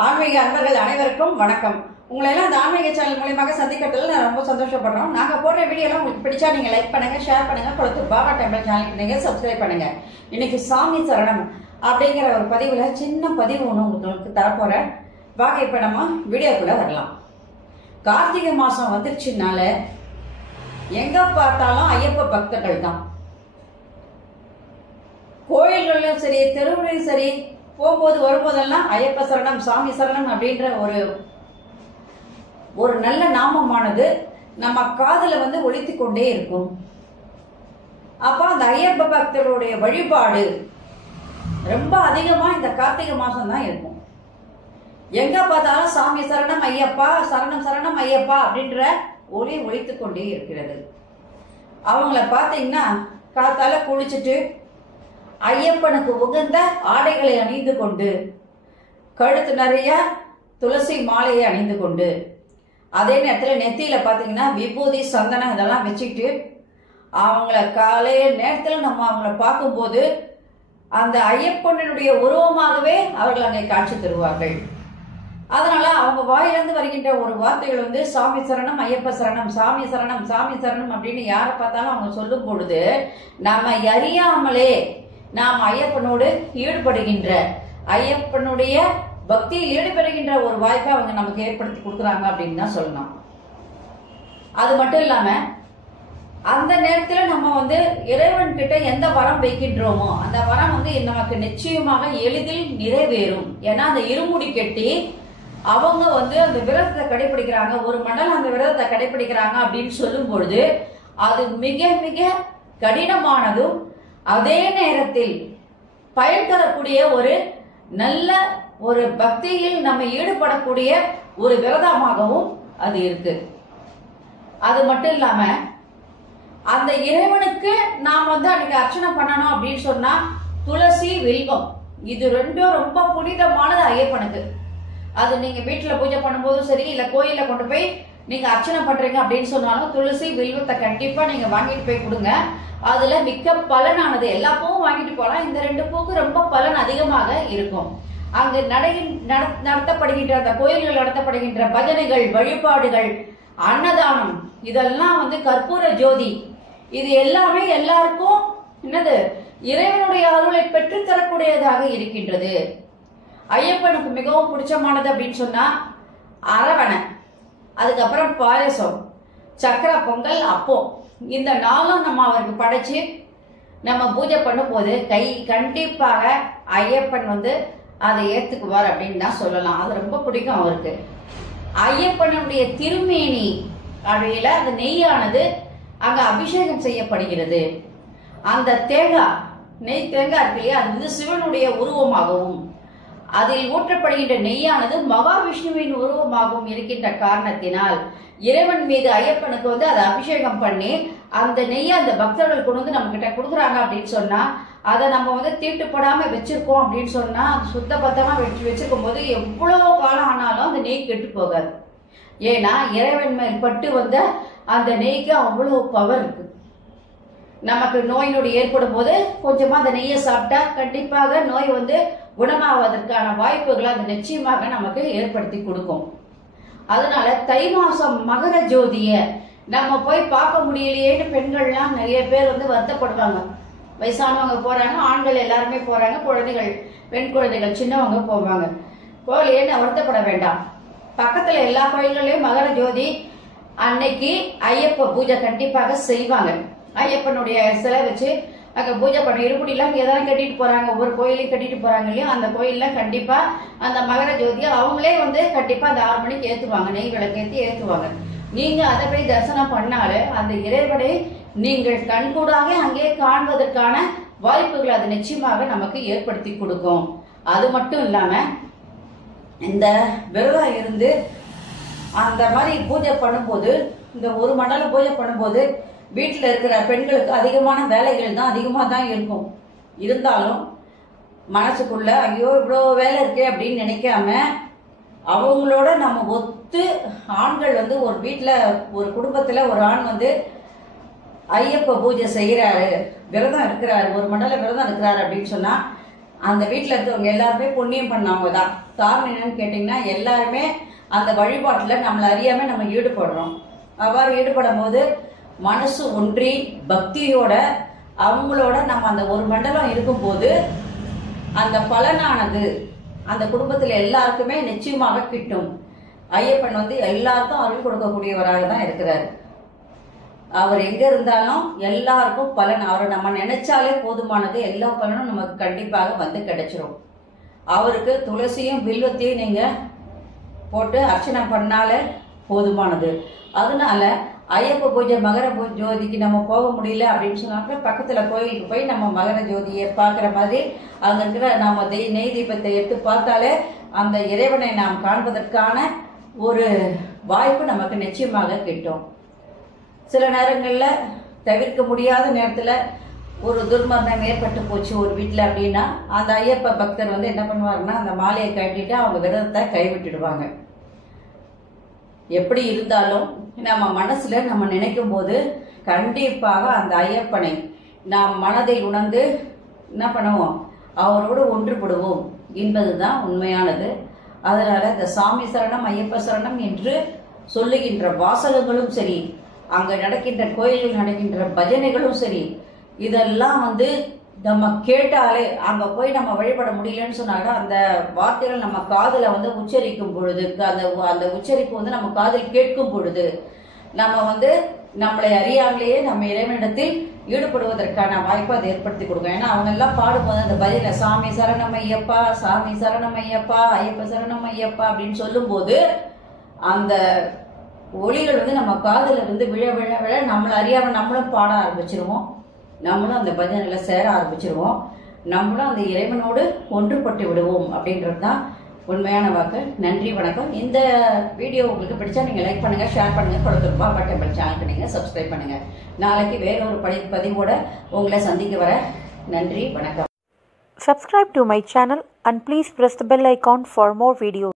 ஆன்மீக அன்பர்கள் அனைவருக்கும் வணக்கம். உங்களை எல்லாம் அந்த ஆன்மீக சேனல் மூலமாக சந்திக்கிறதுல நான் ரொம்ப சந்தோஷப்படுறோம். நாங்கள் போடுற வீடியோலாம் உங்களுக்கு பிடிச்சா நீங்கள் லைக் பண்ணுங்க, ஷேர் பண்ணுங்க, கொடுத்து பாபா டெம்பிள் சேனலுக்கு நீங்கள் சப்ஸ்கிரைப் பண்ணுங்க. இன்னைக்கு சாமி சரணம் அப்படிங்கிற ஒரு பதிவில் சின்ன பதிவு ஒன்று உங்களுக்கு தரப்போறேன். வாங்க இப்போ நம்ம வீடியோக்குள்ள வரலாம். கார்த்திகை மாதம் வந்துருச்சுனால எங்க பார்த்தாலும் ஐயப்ப பக்தர்கள் தான். கோயில்களிலும் சரி, தெருவுலையும் சரி, போகும்போது வரும்போதெல்லாம் ஐயப்ப சரணம், சாமி சரணம் அப்படின்ற ஒரு நல்ல நாமமானது நம்ம காதுல ஒலித்து கொண்டே இருக்கும். அப்ப அந்த ஐயப்ப பக்தர்களுடைய வழிபாடு ரொம்ப அதிகமா இந்த கார்த்திகை மாசம் தான் இருக்கும். எங்க பார்த்தாலும் சாமி சரணம் ஐயப்பா, சரணம் சரணம் ஐயப்பா அப்படின்ற ஒலி ஒலித்து கொண்டே இருக்கிறது. அவங்கள பார்த்தீங்கன்னா காத்தால குளிச்சுட்டு ஐயப்பனுக்கு உகந்த ஆடைகளை அணிந்து கொண்டு, கழுத்து நிறைய துளசி மாலையை அணிந்து கொண்டு, அதே நேரத்தில் நெத்தியில பார்த்தீங்கன்னா விபூதி, சந்தனம் இதெல்லாம் வச்சுக்கிட்டு அவங்கள காலைய நேரத்தில் நம்ம அவங்கள பார்க்கும்போது அந்த ஐயப்பனுடைய உருவமாகவே அவர்கள் அங்கே காட்சி தருவார்கள். அதனால அவங்க வாயிலிருந்து வருகின்ற ஒரு வார்த்தைகள் சாமி சரணம் ஐயப்ப சரணம், சாமி சரணம், சாமி சரணம் அப்படின்னு யாரை பார்த்தாலும் அவங்க சொல்லும் பொழுது நம்ம அறியாமலே நாம் ஐயப்பனோடு ஈடுபடுகின்ற, ஐயப்பனுடைய பக்தியில் ஈடுபடுகின்ற ஒரு வாய்ப்பை அவங்க நமக்கு ஏற்படுத்தி கொடுக்குறாங்க அப்படின்னு தான் சொல்லணும். அது மட்டும் இல்லாம அந்த நேரத்துல நம்ம இறைவன் கிட்ட எந்த வரம் வைக்கின்றோமோ அந்த வரம் நமக்கு நிச்சயமாக எளிதில் நிறைவேறும். ஏன்னா அந்த இருமுடி கட்டி அவங்க அந்த விரதத்தை கடைபிடிக்கிறாங்க, ஒரு மண்டலம் அந்த விரதத்தை கடைபிடிக்கிறாங்க அப்படின்னு சொல்லும் பொழுது அது மிக மிக கடினமானதும் அதே நேரத்தில் பயன் தரக்கூடிய ஒரு நல்ல ஒரு பக்தியில் நம்ம ஈடுபடக்கூடிய ஒரு விரதமாகவும் அது இருக்கு. அது மட்டும் இல்லாம அந்த இறைவனுக்கு நாம் அன்னைக்கு அர்ச்சனை பண்ணணும் அப்படின்னு சொன்னா துளசி, வில்வம் இது ரெண்டும் ரொம்ப புனிதமானது ஐயப்பனுக்கு. அது நீங்க வீட்டுல பூஜை பண்ணும்போதும் சரி, இல்ல கோயில கொண்டு போய் நீங்க அர்ச்சனை பண்றீங்க அப்படின்னு சொன்னாலும் துளசி, வில்வத்தை கண்டிப்பா நீங்க வாங்கிட்டு போய் கொடுங்க. அதுல மிக்க பலனானது. எல்லா பூவும் வாங்கிட்டு போலாம், இந்த 2 பூக்கு ரொம்ப பலன் அதிகமாக இருக்கும். அங்கு நடத்தப்படுகின்ற அந்த கோயில்கள் நடத்தப்படுகின்ற பஜனைகள், வழிபாடுகள், அன்னதானம் இதெல்லாம் கற்பூர ஜோதி இது எல்லாமே எல்லாருக்கும் என்னது இறைவனுடைய அருளை பெற்று தரக்கூடியதாக இருக்கின்றது. ஐயப்பனுக்கு மிகவும் பிடிச்சமானது அப்படின்னு சொன்னா அரவணை, அதுக்கப்புறம் பாயசம், சக்கரை பொங்கல், அப்பம், இந்த நாளும் நம்ம அவருக்கு படைச்சு நம்ம பூஜை பண்ணும் போது கண்டிப்பாக ஐயப்பன் அதை ஏத்துக்குவார் அப்படின்னு தான் சொல்லலாம். அது ரொம்ப பிடிக்கும் அவருக்கு. ஐயப்பனுடைய திருமேனி அவையில அந்த நெய்யானது அங்க அபிஷேகம் செய்யப்படுகிறது. அந்த தேங்காய், நெய் தேங்காய் இருக்கு இல்லையா, அது சிவனுடைய உருவமாகவும் அதில் ஊற்றப்படுகின்ற நெய்யானது மகாவிஷ்ணுவின் உருவமாகவும் இருக்கின்ற காரணத்தினால் இறைவன் மீது ஐயப்பனுக்கு அதை அபிஷேகம் பண்ணி அந்த நெய்யை அந்த பக்தர்கள் கொண்டு நம்ம கிட்ட கொடுக்குறாங்க அப்படின்னு சொன்னா அதை நம்ம தீட்டுப்படாம வச்சிருக்கோம் அப்படின்னு சொன்னா சுத்த பத்தமா வச்சிருக்கும் போது எவ்வளவு காலம் ஆனாலும் அந்த நெய் கெட்டு போகாது. ஏன்னா இறைவன் மேல் பட்டு அந்த நெய்க்கு அவ்வளவு பவர் இருக்கு. நமக்கு நோய் நொடி ஏற்படும் போது கொஞ்சமா அந்த நெய்யை சாப்பிட்டா கண்டிப்பாக நோய் குணமாவதற்கான வாய்ப்புகளை அது நிச்சயமாக நமக்கு ஏற்படுத்தி கொடுக்கும். அதனால தை மாசம் மகர ஜோதிய நம்ம போய் பார்க்க முடியலையேன்னு பெண்கள்லாம் நிறைய பேர் வருத்தப்படுவாங்க. வயசானவங்க போறாங்க, ஆண்கள் எல்லாருமே போறாங்க, குழந்தைகள், பெண் குழந்தைகள், சின்னவங்க போவாங்க. போகலையேன்னு வருத்தப்பட வேண்டாம். பக்கத்துல எல்லா கோயில்களையும் மகர ஜோதி அன்னைக்கு ஐயப்ப பூஜை கண்டிப்பாக செய்வாங்க. ஐயப்பனுடைய சிலை வச்சு அங்க பூஜை பண்ண இருமுடிலாம் இங்க ஏதாவது கட்டிட்டு போறாங்க, ஒவ்வொரு கோயிலையும் கட்டிட்டு போறாங்க இல்லையா, அந்த கோயில்ல கண்டிப்பா அந்த மகர ஜோதியை அவங்களே கண்டிப்பா அந்த 6 மணிக்கு ஏத்துவாங்க, நெய் விளக்கேற்றி ஏத்துவாங்க. நீங்க அதை போய் தரிசனம் பண்ணாலே அந்த இறைவனை நீங்கள் கண்கூடாக அங்கே காண்பதற்கான வாய்ப்புகளை அது நிச்சயமாக நமக்கு ஏற்படுத்தி கொடுக்கும். அது மட்டும் இல்லாம இந்த விரதம் இருந்து அந்த மாதிரி பூஜை பண்ணும்போது, இந்த ஒரு மண்டலம் பூஜை பண்ணும்போது வீட்டில் இருக்கிற பெண்களுக்கு அதிகமான வேலைகள் தான் அதிகமாக தான் இருக்கும். இருந்தாலும் மனசுக்குள்ள ஐயோ இவ்வளோ வேலை இருக்கே அப்படின்னு நினைக்காம அவங்களோட நம்ம ஒத்து ஆண்கள் ஒரு வீட்டில் ஒரு குடும்பத்தில் ஒரு ஆண் ஐயப்ப பூஜை செய்கிறாரு, விரதம் இருக்கிறாரு, ஒரு மண்டல விரதம் இருக்கிறாரு அப்படின்னு சொன்னா அந்த வீட்டில் இருக்கவங்க எல்லாருமே புண்ணியம் பண்ணவங்க தான். காரணம் என்னன்னு கேட்டிங்கன்னா, எல்லாருமே அந்த வழிபாட்டில் நம்மளை அறியாமல் நம்ம ஈடுபடுறோம். அவ்வாறு ஈடுபடும் போது மனசு ஒன்றி பக்தியோட அவங்களோட நம்ம அந்த ஒரு மண்டலம் இருக்கும்போது அந்த பலனானது அந்த குடும்பத்தில் எல்லாருக்குமே நிச்சயமாக கிட்டும். ஐயப்பன் வந்து எல்லாருக்கும் அருள் கொடுக்கக்கூடியவராக தான் இருக்கிறார். அவர் எங்க இருந்தாலும் எல்லாருக்கும் பலன், அவரை நம்ம நினைச்சாலே போதுமானது, எல்லா பலனும் நமக்கு கண்டிப்பாக வந்து கிடைச்சிரும். அவருக்கு துளசியும் வில்வத்தையும் நீங்க போட்டு அர்ச்சனை பண்ணாலே போதுமானது. அதனால ஐயப்ப பூஜை மகர ஜோதிக்கு நம்ம போக முடியல அப்படின்னு சொன்னாக்க பக்கத்துல கோயிலுக்கு போய் நம்ம மகர ஜோதியை பார்க்குற மாதிரி அங்க இருக்கிற நம்ம நெய் தீபத்தை எடுத்து பார்த்தாலே அந்த இறைவனை நாம் காண்பதற்கான ஒரு வாய்ப்பு நமக்கு நிச்சயமாக கிட்டும். சில நேரங்களில் தவிர்க்க முடியாத நேரத்தில் ஒரு துர்மரணம் ஏற்பட்டு போச்சு ஒரு வீட்டில் அப்படின்னா அந்த ஐயப்ப பக்தர் வந்து என்ன பண்ணுவாருன்னா அந்த மாலையை கட்டிட்டு அவங்க விரதத்தை கைவிட்டுடுவாங்க. எப்படி இருந்தாலும் நம்ம மனசுல நம்ம நினைக்கும் போது கண்டிப்பாக அந்த ஐயப்பனை நாம் மனதில் உணர்ந்து என்ன பண்ணுவோம், அவரோடு ஒன்றுபடுவோம் என்பதுதான் உண்மையானது. அதனால இந்த சாமி சரணம் ஐயப்ப சரணம் என்று சொல்லுகின்ற வாசகங்களும் சரி, அங்க நடக்கின்ற கோயிலில் நடக்கின்ற பஜனைகளும் சரி, இதெல்லாம் வந்து நம்ம கேட்டாலே அங்க போய் நம்ம வழிபட முடியலன்னு சொன்னாங்க அந்த வார்த்தைகள் நம்ம காதுல வந்து உச்சரிக்கும் பொழுது அந்த உச்சரிப்பு வந்து நம்ம காதில் கேட்கும் பொழுது நம்ம வந்து நம்மளை அறியாமலேயே நம்ம இறைவனிடத்தில் ஈடுபடுவதற்கான வாய்ப்பை அதை ஏற்படுத்தி கொடுக்கும். ஏன்னா அவங்க எல்லாம் பாடும்போது அந்த பதில சாமி சரணம் ஐயப்பா, சாமி சரணம் ஐயப்பா, ஐயப்ப சரணம் ஐயப்பா அப்படின்னு சொல்லும் போது அந்த ஒளிகள் வந்து நம்ம காதுல வந்து விழ விழ விழ நம்மளை அறியாம நம்மளும் பாட ஆரம்பிச்சிருவோம், நம்மளும் அந்த பஜனையில சேர ஆரம்பிச்சிருவோம், நம்மளும் அந்த இறைவனோடு ஒன்றுபட்டு விடுவோம் அப்படின்றது தான் உண்மையான வாக்கு. நன்றி, வணக்கம். இந்த வீடியோ உங்களுக்கு பிடிச்சா நீங்க லைக் பண்ணுங்க, ஷேர் பண்ணுங்க, கொடுத்துருப்பா டெம்பிள் சேனலுக்கு நீங்க சப்ஸ்கிரைப் பண்ணுங்க. நாளைக்கு வேறொரு பதிவோட உங்களை சந்திக்க வர. நன்றி, வணக்கம். Subscribe to my channel and please press the bell icon for more videos.